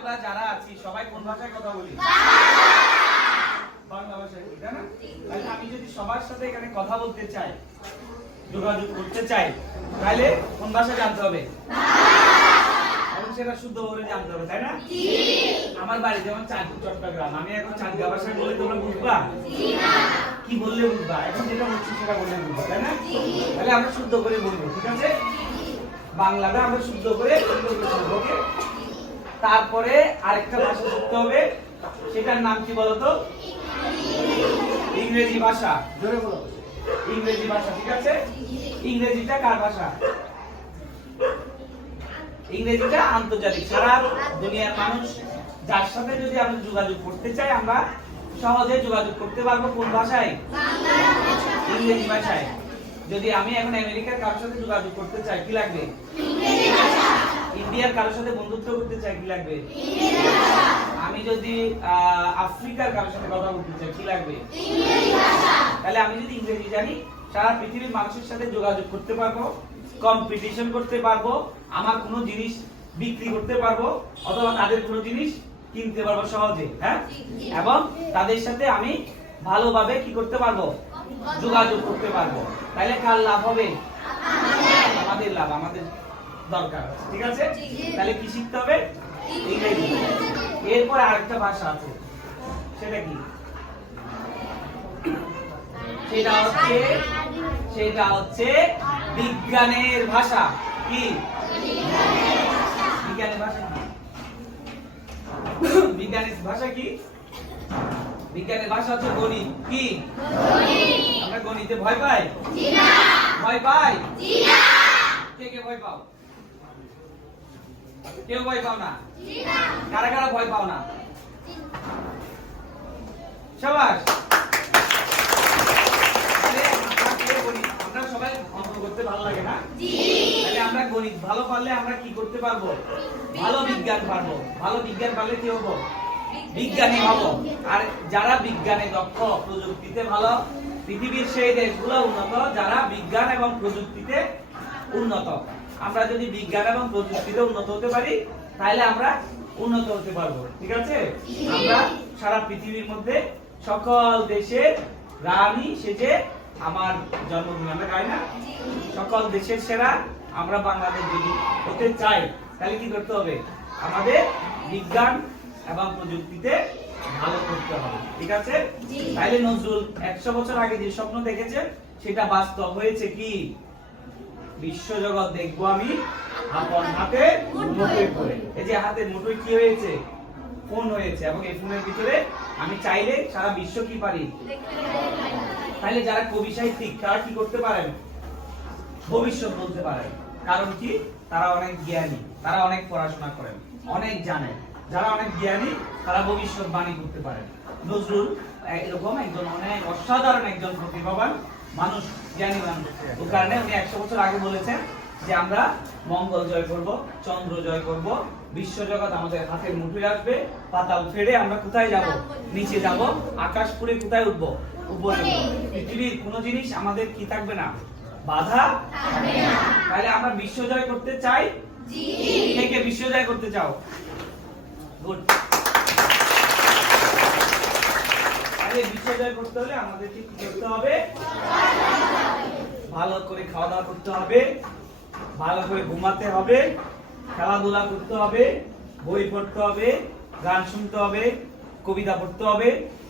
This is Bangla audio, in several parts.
আমরা যারা আছি সবাই কোন ভাষায় কথা বলি? বাংলা ভাষায় বলি, তাই না? তাহলে আমি যদি সবার সাথে এখানে কথা বলতে চাই, যোগাযোগ করতে চাই, তাহলে কোন ভাষা জানতে হবে? এবং সেটা শুদ্ধ করে জানতে হবে, তাই না? আমার বাড়ি যেমন চাঁদপুর, চট্টগ্রাম, আমি এখন চাঁদগা ভাষায় বলে তোমরা বুঝবা? কি বললে বুঝবা? এখন যেটা বলছি সেটা বললে বুঝবা, তাই না? তাহলে আমরা শুদ্ধ করে বলবো, ঠিক আছে? বাংলাটা আমরা শুদ্ধ করে বলবো। ওকে, তারপরে আরেকটা ভাষা শিখতে হবে, সেটার নাম কি বলতো? ইংরেজি ভাষা। জোরে বলো, ইংরেজি ভাষা, ঠিক আছে? ইংরেজিটা কার ভাষা? ইংরেজিটা আন্তর্জাতিক, সারা দুনিয়ার মানুষ যার সাথে যদি আমরা যোগাযোগ করতে চাই, আমরা সহজে যোগাযোগ করতে পারবো কোন ভাষায়? ইংরেজি ভাষায়। যদি আমি এখন আমেরিকার কারোর সাথে যোগাযোগ করতে চাই, কি লাগবে? ইন্ডিয়ার কারোর সাথে বন্ধুত্ব করতে চাই, কি লাগবে? আমি যদি আফ্রিকার কারোর সাথে কথা বলতে চাই, কি লাগবে? তাহলে আমি যদি ইংরেজি জানি, সারা পৃথিবীর মানুষের সাথে যোগাযোগ করতে পারবো, কম্পিটিশন করতে পারবো, আমার কোনো জিনিস বিক্রি করতে পারবো, অথবা তাদের কোনো জিনিস কিনতে পারবো সহজে, হ্যাঁ? এবং তাদের সাথে আমি ভালোভাবে কি করতে পারবো? যোগাযোগ করতে পারবো। তাহলে কার লাভ হবে? আমাদের লাভ, আমাদের দরকার, ঠিক আছে? তাহলে কি শিখতে হবে? ইংরেজি। এরপর আরেকটা ভাষা আছে, সেটা কি? সেটা হচ্ছে বিজ্ঞানের ভাষা। কি বিজ্ঞানের ভাষা? কি বিজ্ঞানের ভাষা? কি বিজ্ঞানের ভাষা? হচ্ছে গণিত। কি আমরা গণিতে ভয় পাই? ভয় পাই? কে কে ভয় পাও? কেউ ভয় পাও না? কারা কারা ভয় পাও না? সবাই আমরা সবাই অঙ্ক করতে ভালো লাগে না? তাহলে আমরা গণিত ভালো পারলে আমরা কি করতে পারবো? ভালো বিজ্ঞান পারবো। ভালো বিজ্ঞান পারলে কি হবো? বিজ্ঞানী হবো। আর যারা বিজ্ঞানে দক্ষ, প্রযুক্তিতে ভালো, পৃথিবীর সেই দেশগুলো উন্নত যারা বিজ্ঞান এবং প্রযুক্তিতে উন্নত। আমরা যদি বিজ্ঞান এবং প্রযুক্তিতে উন্নত হতে পারি, তাহলে আমরা উন্নত হতে পারবো, ঠিক আছে? আমরা সারা পৃথিবীর মধ্যে সকল দেশের রানী সেজে আমার জন্মভূমি, আমরা গাই না? সকল দেশের সেরা আমরা বাংলাদেশ যদি হতে চাই, তাহলে কি করতে হবে? আমাদের বিজ্ঞান এবং প্রযুক্তিতে ভালো করতে হবে, ঠিক আছে? তাইলে নজরুল 100 বছর আগে যে স্বপ্ন দেখেছেন, সেটা বাস্তব হয়েছে। কি? বিশ্বজগৎ দেখবো আমি আপন হাতে মুঠোয় করে। এই যে হাতের মুঠোয় কি হয়েছে? ফোন হয়েছে, এবং এই ফোনের ভিতরে আমি চাইলে সারা বিশ্ব কি পারি? তাহলে যারা কবি সাহিত্যিক, তারা কি করতে পারেন? ভবিষ্যৎ বলতে পারেন। কারণ কি? তারা অনেক জ্ঞানী, তারা অনেক পড়াশোনা করেন, অনেক জানেন। যারা অনেক জ্ঞানী, তারা ভবিষ্যৎ বাণী করতে পারেন। নজরুল এরকম একজন অনেক অসাধারণ একজন প্রতিভাবান মানুষ, জ্ঞানী মানুষ। ওই কারণে উনি 100 বছর আগে বলেছেন যে আমরা মঙ্গল জয় করব, চন্দ্র জয় করব, বিশ্বজগৎ আমাদের হাতের মুঠোয় আসবে, পাতাল ফেড়ে আমরা কোথায় যাব? নিচে যাব। আকাশ পুরে কোথায় উঠবো? উপরে। পৃথিবীর কোনো জিনিস আমাদের কি থাকবে না? বাধা থাকবে না। তাহলে আমরা বিশ্বজয় করতে চাই? জি। কে কে বিশ্বজয় করতে চাও? গুড। তাহলে বিশ্বজয় করতে হলে আমাদেরকে কি করতে হবে? ভালো করে খাওয়া দাওয়া করতে হবে, ভালো করে ঘুমাতে হবে, খেলাধুলা করতে হবে, বই পড়তে হবে, গান শুনতে হবে, কবিতা পড়তে হবে,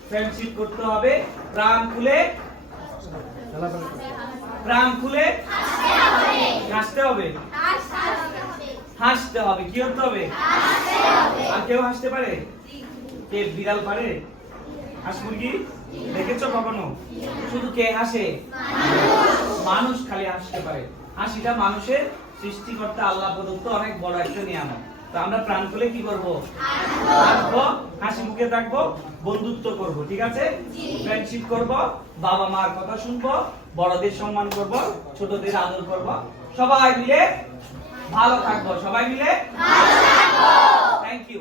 ফ্রেন্ডশিপ করতে হবে, প্রাণ খুলে হাসতে হবে। হাসতে হবে। কি হতে হবে? আর কেউ হাসতে পারে? কে? বিড়াল পারে? হাঁস মুরগি দেখেছো কখনো? শুধু কে হাসে? মানুষ খালি হাসতে পারে। হাসিটা মানুষের সৃষ্টিকর্তা আল্লাহ প্রদত্ত অনেক বড় একটা নিয়ামত। তো আমরা প্রাণ খুলে কি করব? হাসবো, হাসি মুখে থাকবো, বন্ধুত্ব করব, ঠিক আছে? ফ্রেন্ডশিপ করব, বাবা মার কথা শুনবো, বড়দের সম্মান করব, ছোটদের আদর করব, সবাই মিলে ভালো থাকবো। সবাই মিলে ভালো থাকবো। Thank you.